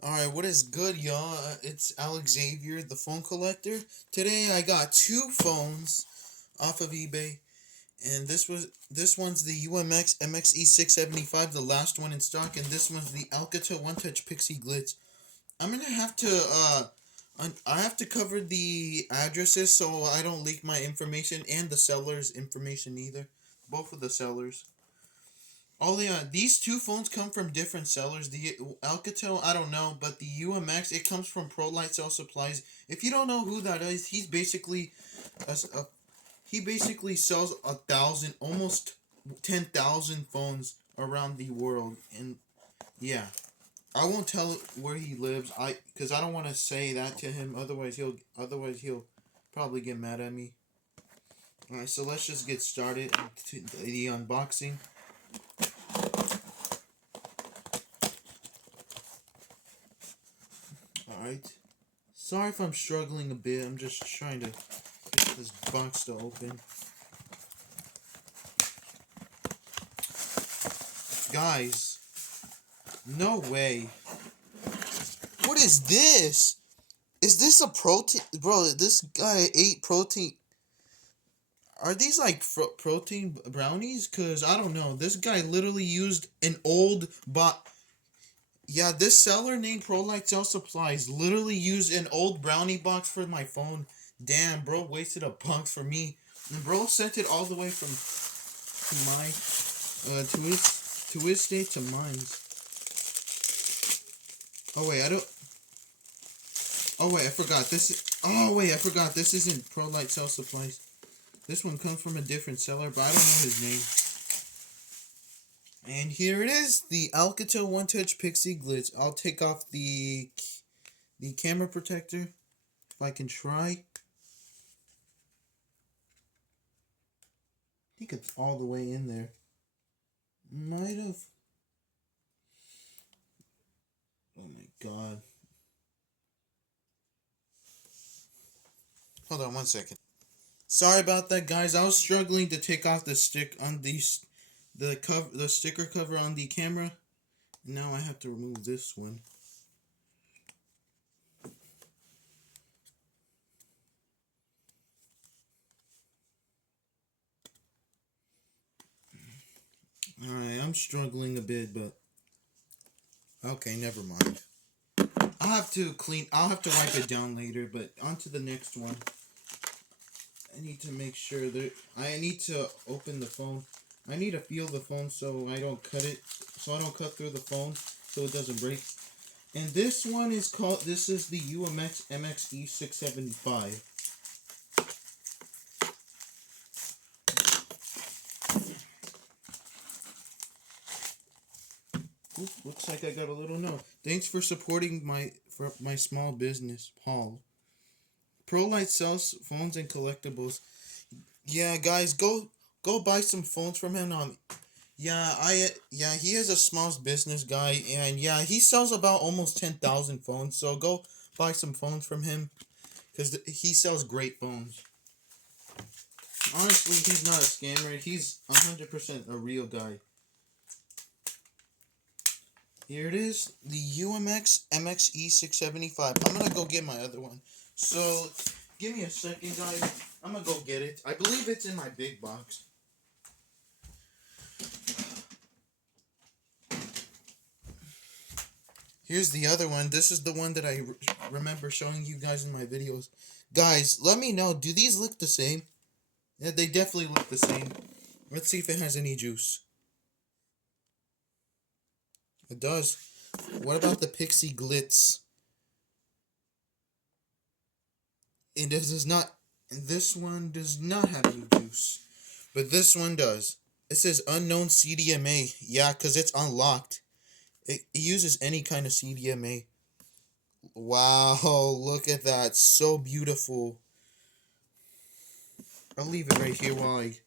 Alright, what is good, y'all? It's Alex Xavier, the phone collector. Today I got two phones off of eBay, and this one's the UMX MXE-675, the last one in stock, and this one's the Alcatel OneTouch Pixi Glitz. I'm gonna have to I have to cover the addresses so I don't leak my information and the seller's information either. Both of the sellers. These two phones come from different sellers. The Alcatel, I don't know, but the UMX, it comes from ProLight Cell Supplies. If you don't know who that is, he basically sells 1,000, almost 10,000 phones around the world. And yeah, I won't tell where he lives. Because I don't want to say that to him. Otherwise he'll probably get mad at me. All right, so let's just get started to the unboxing. Alright. Sorry if I'm struggling a bit. I'm just trying to get this box to open. Guys. No way. What is this? Is this a protein? Bro, this guy ate protein. Are these like protein brownies? Because I don't know. This guy literally used an old Yeah, this seller named ProLight Cell Supplies literally used an old brownie box for my phone. Damn, bro wasted a punk for me. And bro sent it all the way from to his state to mine. Oh wait, I forgot. I forgot. This isn't ProLight Cell Supplies. This one comes from a different seller, but I don't know his name. And here it is, the Alcatel OneTouch Pixi Glitz. I'll take off the camera protector if I can try. I think it's all the way in there. Might have. Oh my god. Hold on one second. Sorry about that, guys. I was struggling to take off the sticker cover on the camera. Now I have to remove this one. Alright, I'm struggling a bit, but okay, never mind. I'll have to wipe it down later, but on to the next one. I need to make sure that I need to open the phone. I need to feel the phone so I don't cut through the phone so it doesn't break. And this is the UMX MXE-675. Ooh, looks like I got a little note. Thanks for supporting my small business, Paul. ProLight sells phones and collectibles. Yeah, guys, go buy some phones from him. He is a small business guy, and yeah, he sells about almost 10,000 phones. So go buy some phones from him, because he sells great phones. Honestly, he's not a scammer. He's 100% a real guy. Here it is, the UMX MXE-675. I'm gonna go get my other one. So, give me a second, guys. I'm gonna go get it. I believe it's in my big box. Here's the other one. This is the one that I remember showing you guys in my videos. Guys, let me know. Do these look the same? Yeah, they definitely look the same. Let's see if it has any juice. It does. What about the Pixi Glitz? It does not. This one does not have any juice. But this one does. It says unknown CDMA. Yeah, because it's unlocked. It uses any kind of CDMA. Wow, look at that. So beautiful. I'll leave it right here while I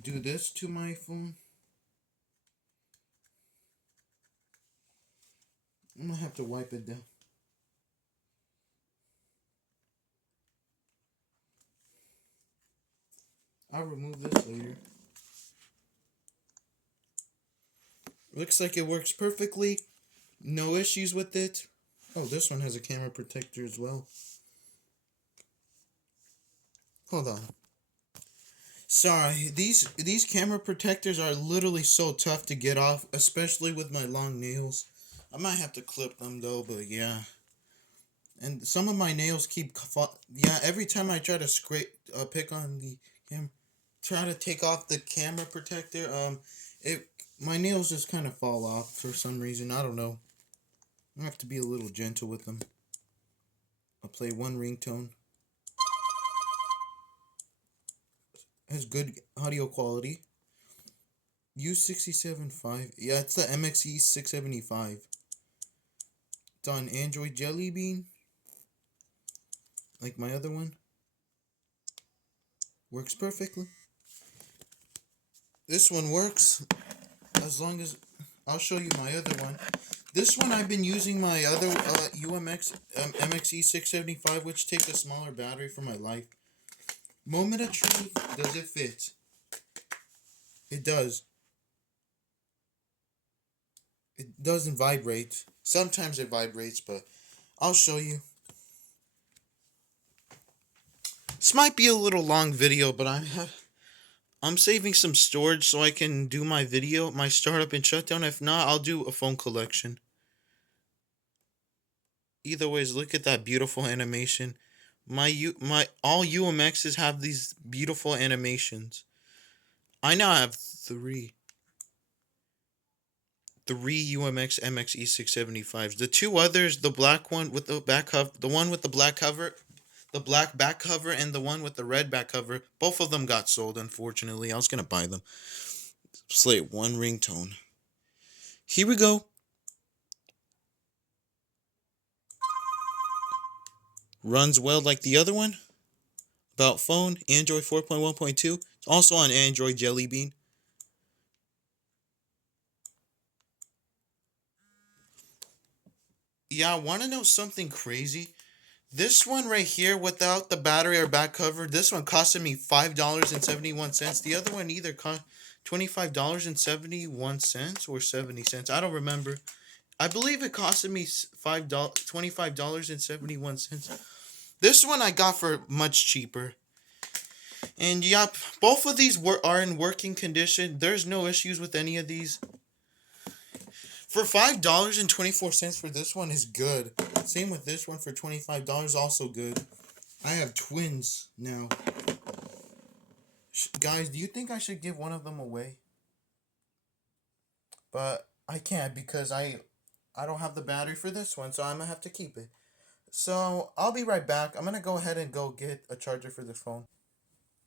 do this to my phone. I'm gonna have to wipe it down. I'll remove this later. Looks like it works perfectly. No issues with it. Oh, this one has a camera protector as well. Hold on. Sorry, these camera protectors are literally so tough to get off, especially with my long nails. I might have to clip them though, but yeah. And some of my nails keep yeah. Every time I try to pick on the camera, try to take off the camera protector, it my nails just kind of fall off for some reason. I don't know. I have to be a little gentle with them. I'll play one ringtone. Has good audio quality. U67.5. Yeah, it's the MXE-675. It's on Android Jelly Bean, like my other one. Works perfectly. This one works as long as... I'll show you my other one. This one I've been using my other UMX MXE-675, which takes a smaller battery for my life. Moment of truth, does it fit? It does. It doesn't vibrate. Sometimes it vibrates, but I'll show you. This might be a little long video, but I'm saving some storage so I can do my video, my startup and shutdown. If not, I'll do a phone collection. Either ways, look at that beautiful animation. My all UMXs have these beautiful animations. I now have three UMX MXE-675s. The two others, the black one with the back cover, the one with the black cover, the black back cover, and the one with the red back cover, both of them got sold, unfortunately. I was going to buy them. Play one ringtone. Here we go. Runs well like the other one. About phone, Android 4.1.2. It's also on Android Jelly Bean. Yeah, I want to know something crazy. This one right here, without the battery or back cover, this one costed me $5.71. The other one either cost $25.71 or 70 cents. I don't remember. I believe it costed me $25.71. This one I got for much cheaper. And yep, both of these are in working condition. There's no issues with any of these. For $5.24 for this one is good. Same with this one for $25, also good. I have twins now. Guys, do you think I should give one of them away? But I can't because I don't have the battery for this one, so I'm going to have to keep it. So, I'll be right back. I'm going to go ahead and go get a charger for this phone.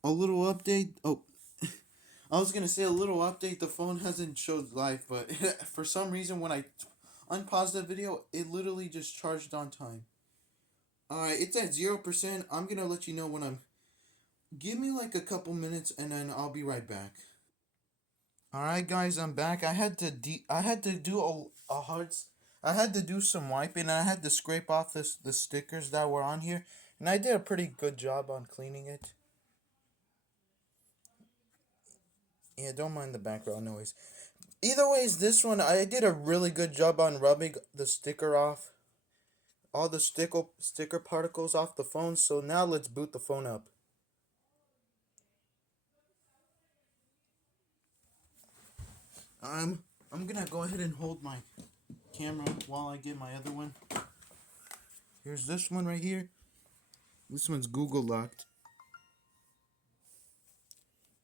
A little update. Oh, I was going to say a little update. The phone hasn't showed live, but for some reason when I unpaused the video, it literally just charged on time. Alright, it's at 0%. I'm going to let you know when I'm... Give me like a couple minutes and then I'll be right back. Alright guys, I'm back. I had to do I had to do some wiping and I had to scrape off the stickers that were on here. And I did a pretty good job on cleaning it. Yeah, don't mind the background noise. Either ways, this one, I did a really good job on rubbing the sticker off. All the sticker particles off the phone. So now let's boot the phone up. I'm gonna go ahead and hold my camera while I get my other one. Here's this one right here. This one's Google locked.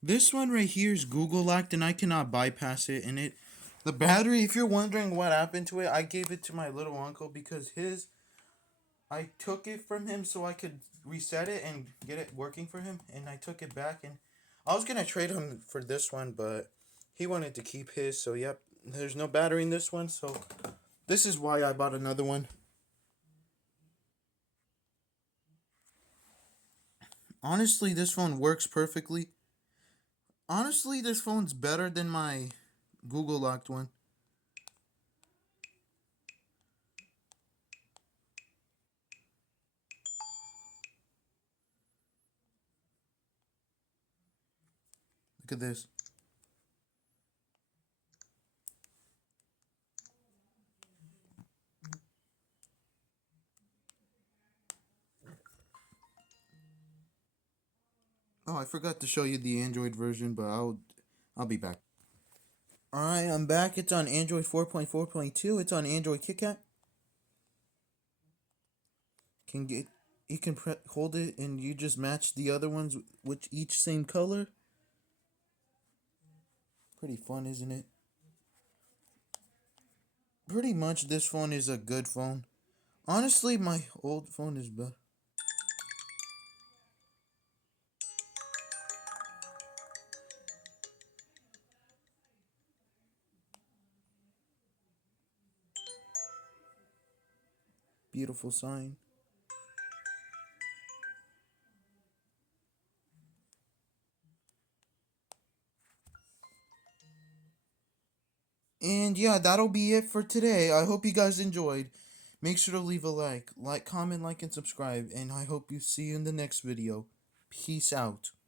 This one right here is Google locked and I cannot bypass it. And the battery, if you're wondering what happened to it, I gave it to my little uncle because I took it from him so I could reset it and get it working for him. And I took it back and I was gonna trade him for this one, but he wanted to keep his. So yep, there's no battery in this one. So this is why I bought another one. Honestly, this phone works perfectly. Honestly, this phone's better than my Google locked one. Look at this. Oh, I forgot to show you the Android version, but I'll be back. Alright, I'm back. It's on Android 4.4.2. It's on Android KitKat. You can hold it and you just match the other ones with each same color. Pretty fun, isn't it? Pretty much this phone is a good phone. Honestly, my old phone is better. Beautiful sign. And yeah, that'll be it for today. I hope you guys enjoyed. Make sure to leave a like, comment, and subscribe. And I hope you see you in the next video. Peace out.